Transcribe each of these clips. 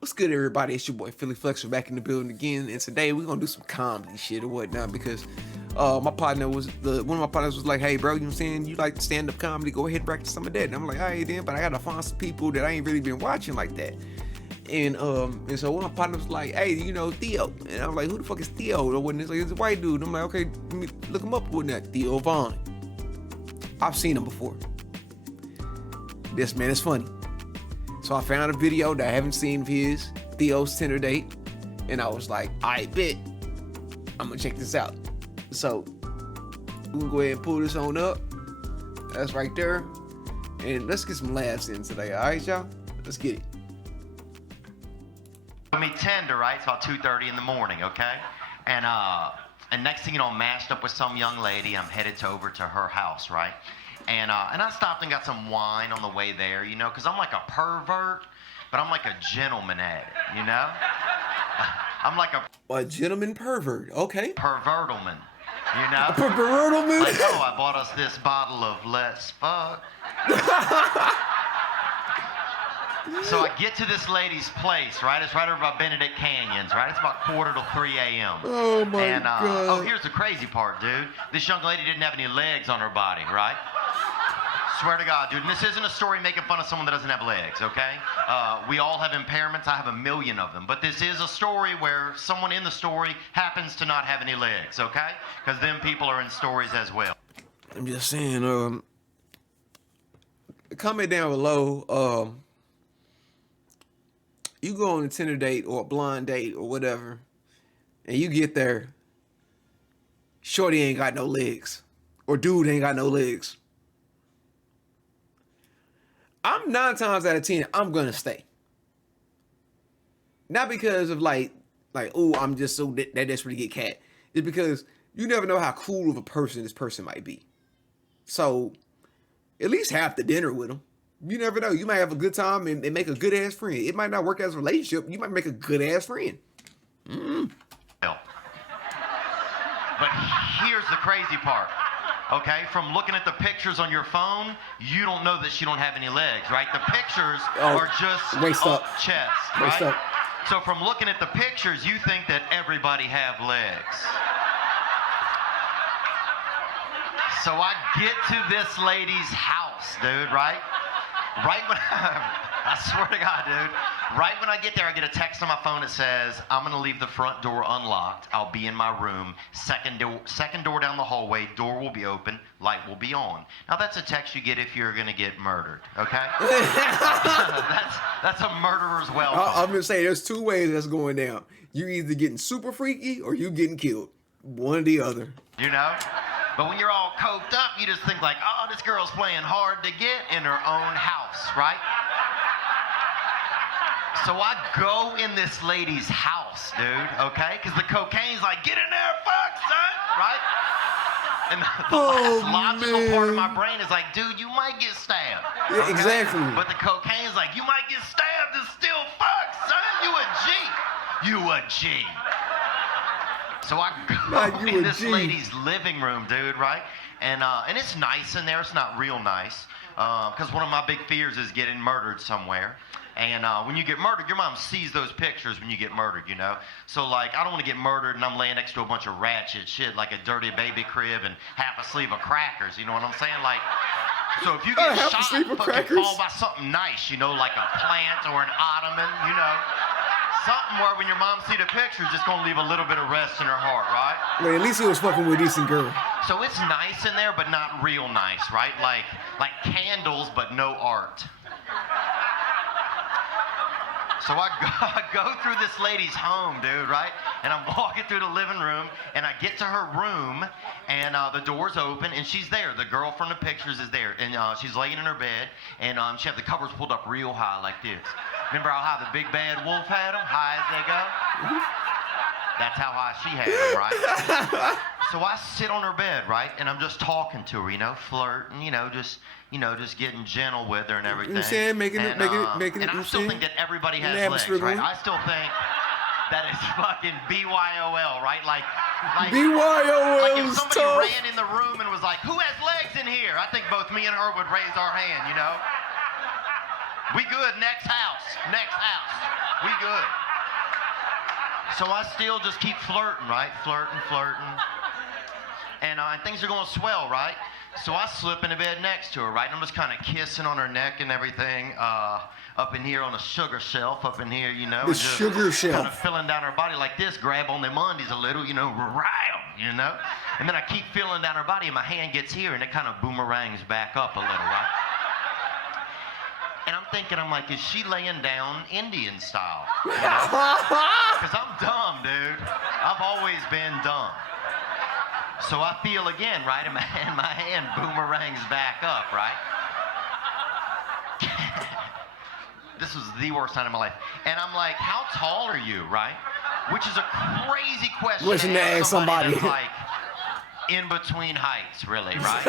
What's good, everybody? It's your boy Philly Phlexer back in the building again, and today we're gonna do some comedy shit or whatnot because my partner was one of my partners was like, "Hey, bro, you know what I'm saying? You like stand up comedy? Go ahead and practice some of that." And I'm like, "All right, then," but I gotta find some people that I ain't really been watching like that. And so one of my partners was like, "Hey, you know Theo?" And I'm like, "Who the fuck is Theo?" Or when it's like, "It's a white dude." And I'm like, "Okay, let me look him up." With that Theo Vaughn. I've seen him before. This man is funny. So I found a video that I haven't seen of his, Theo's Tinder date, and I was like, I bet I'm gonna check this out. So we can go ahead and pull this on up. That's right there. And let's get some laughs in today, alright, y'all? Let's get it. I mean, Tinder, right? It's about 2:30 in the morning, okay? And next thing you know, I'm matched up with some young lady. I'm headed over to her house, right? And I stopped and got some wine on the way there, you know, because I'm like a pervert, but I'm like a gentleman at it, you know? I'm like a gentleman pervert, okay? Pervertleman, you know? A pervertleman? Like, oh, I bought us this bottle of Let's Fuck. So I get to this lady's place, right? It's right over by Benedict Canyons, right? It's about 2:45 a.m. Oh, my God. Oh, here's the crazy part, dude. This young lady didn't have any legs on her body, right? Swear to God, dude. And this isn't a story making fun of someone that doesn't have legs, okay? We all have impairments. I have a million of them. But this is a story where someone in the story happens to not have any legs, okay? Because them people are in stories as well. I'm just saying, comment down below, you go on a Tinder date or a blind date or whatever, and you get there, shorty ain't got no legs, or dude ain't got no legs. I'm 9 times out of 10, I'm gonna stay. Not because of like, oh, I'm just so that desperate to get cat. It's because you never know how cool of a person this person might be. So, at least have the dinner with them. You never know. You might have a good time and make a good ass friend. It might not work as a relationship. You might make a good ass friend. But here's the crazy part. Okay, from looking at the pictures on your phone, you don't know that she don't have any legs, right? The pictures are just waist up chest, waist right? Up. So from looking at the pictures, you think that everybody have legs. So I get to this lady's house, dude, right? Right when I swear to God, dude. Right when I get there, I get a text on my phone that says, "I'm gonna leave the front door unlocked. I'll be in my room. Second door down the hallway. Door will be open. Light will be on." Now that's a text you get if you're gonna get murdered. Okay? that's a murderer's welcome. I'm gonna say there's 2 ways that's going down. You either getting super freaky or you getting killed. One or the other. You know? But when you're all coked up, you just think like, oh, this girl's playing hard to get in her own house, right? So I go in this lady's house, dude, okay? Because the cocaine's like, get in there, fuck, son, right? And the last logical part of my brain is like, dude, you might get stabbed. Yeah, okay? exactly. But the cocaine's like, you might get stabbed and still fuck, son. You a G. You a G. So I go in this lady's living room, dude, right? And it's nice in there. It's not real nice. Because one of my big fears is getting murdered somewhere. And when you get murdered, your mom sees those pictures when you get murdered, you know? So, like, I don't want to get murdered and I'm laying next to a bunch of ratchet shit, like a dirty baby crib and half a sleeve of crackers, you know what I'm saying? Like, so if you get shot, fucking fall by something nice, you know, like a plant or an ottoman, you know? Something where when your mom see the pictures, it's gonna leave a little bit of rest in her heart, right? Well, at least he was fucking with a decent girl. So it's nice in there, but not real nice, right? Like candles, but no art. So I go through this lady's home, dude, right? And I'm walking through the living room, and I get to her room, and the door's open, and she's there. The girl from the pictures is there, and she's laying in her bed, and she has the covers pulled up real high like this. Remember how high the big bad wolf had them? High as they go? That's how high she had them, right? So I sit on her bed, right? And I'm just talking to her, you know, flirting, just getting gentle with her and everything. You saying? Making and I still think that everybody has legs, right? I still think that it's fucking BYOL, right? Like BYOL like if is somebody tough. ran in the room and was like, who has legs in here? I think both me and her would raise our hand, you know? We good. Next house. Next house. We good. So I still just keep flirting, right? Flirting. And things are going swell, right? So I slip into bed next to her, right? And I'm just kind of kissing on her neck and everything, up in here on a sugar shelf, up in here, you know. The sugar shelf. Kind of filling down her body like this, grab on them undies a little, you know, you know. And then I keep feeling down her body, and my hand gets here, and it kind of boomerangs back up a little, right? And I'm thinking, I'm like, is she laying down Indian style? Because I'm dumb, dude. I've always been dumb. So I feel again, right? And my hand boomerangs back up, right? This was the worst time of my life. And I'm like, how tall are you, right? Which is a crazy question to ask somebody. that's like in between heights, really, right?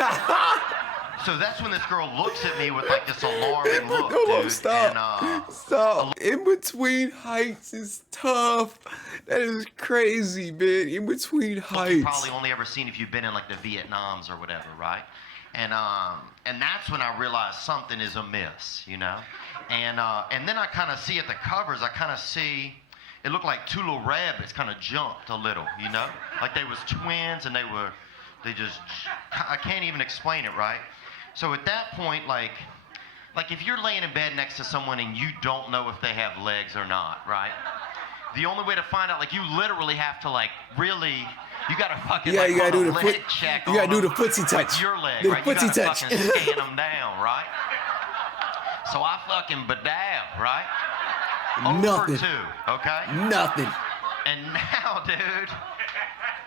So that's when this girl looks at me with like this alarming look, dude. Stop. Stop. In between heights is tough. That is crazy, man. In between heights. You've probably only ever seen if you've been in like the Vietnams or whatever, right? And that's when I realized something is amiss, you know? And then I kind of see at the covers, I kind of see, it looked like two little rabbits kind of jumped a little, you know? Like they was twins and I can't even explain it, right? So at that point, like if you're laying in bed next to someone and you don't know if they have legs or not, right? The only way to find out, like you literally have to like really, you gotta fucking you gotta do the leg check. You gotta do the footsie touch. Your leg, the right? Footsie You gotta touch. fucking scan them down, right? So I fucking bedab, right? Nothing. 0 for 2, okay? Nothing. And now, dude,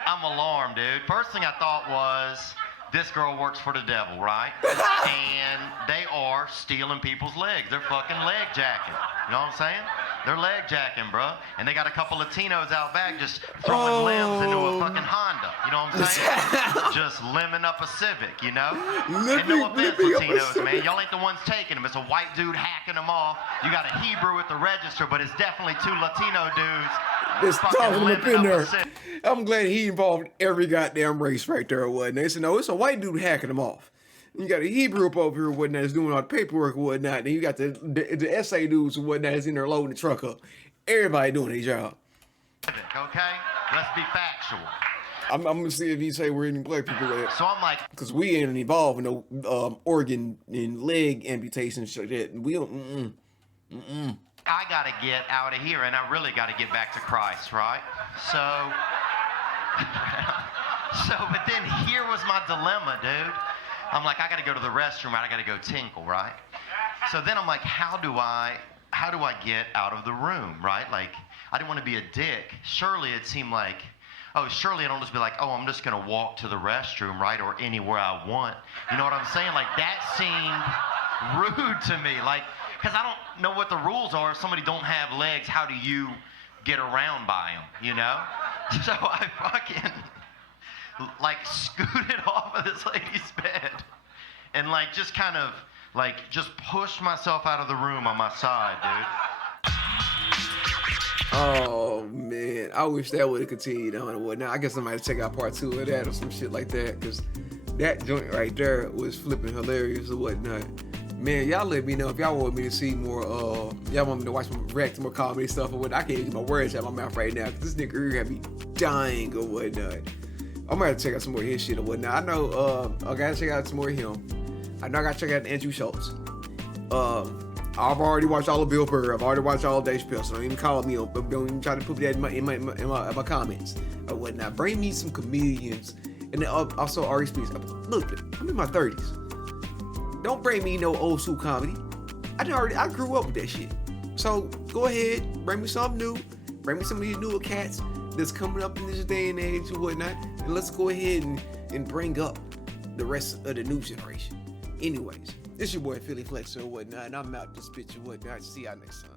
I'm alarmed, dude. First thing I thought was, this girl works for the devil, right? And they are stealing people's legs. They're fucking leg jacking. You know what I'm saying? They're leg jacking, bro. And they got a couple Latinos out back just throwing limbs into a fucking Honda. You know what I'm saying? Just limbing up a Civic, you know? And no offense, Latinos, man. Y'all ain't the ones taking them. It's a white dude hacking them off. You got a Hebrew at the register, but it's definitely two Latino dudes. Just tossing them up in there. I'm glad he involved every goddamn race right there or whatnot. They said, no, it's a white dude hacking them off. You got a Hebrew up over here or whatnot that's doing all the paperwork or whatnot. Then you got the essay dudes or whatnot that's in there loading the truck up. Everybody doing their job. Okay? Let's be factual. I'm going to see if you say we're any black people there. So I'm like... Because we ain't involved in no organ and leg amputations shit. We don't... I got to get out of here, and I really got to get back to Christ, right? So, but then here was my dilemma, dude. I'm like, I got to go to the restroom, right? I got to go tinkle, right? So then I'm like, how do I get out of the room, right? Like, I didn't want to be a dick. Surely it seemed like, surely I don't just be like, I'm just going to walk to the restroom, right? Or anywhere I want. You know what I'm saying? Like, that seemed rude to me. Like, because I don't know what the rules are. If somebody don't have legs, how do you get around by them, you know? So I fucking, like, scooted off of this lady's bed and, like, just kind of, like, just pushed myself out of the room on my side, dude. Oh, man. I wish that would have continued on or whatnot. I guess I might check out part 2 of that or some shit like that, because that joint right there was flipping hilarious or whatnot. Man, y'all let me know if y'all want me to see more, y'all want me to watch me react to more comedy stuff or whatnot. I can't get my words out of my mouth right now, because this nigga here got me dying or whatnot. I'm gonna have to check out some more of his shit or whatnot. I know, I gotta check out some more of him. I know I gotta check out Andrew Schultz. I've already watched all of Bill Burr. I've already watched all of Dave Chappelle, so don't even call me, don't even try to put that in my comments or whatnot. Bring me some comedians, and then also Ari Spears. Look, I'm in my 30s. Don't bring me no old school comedy. I grew up with that shit. So go ahead, bring me something new. Bring me some of these newer cats that's coming up in this day and age or whatnot. And let's go ahead and bring up the rest of the new generation. Anyways, this your boy Philly Phlexer or whatnot, and I'm out this bitch or whatnot. See y'all next time.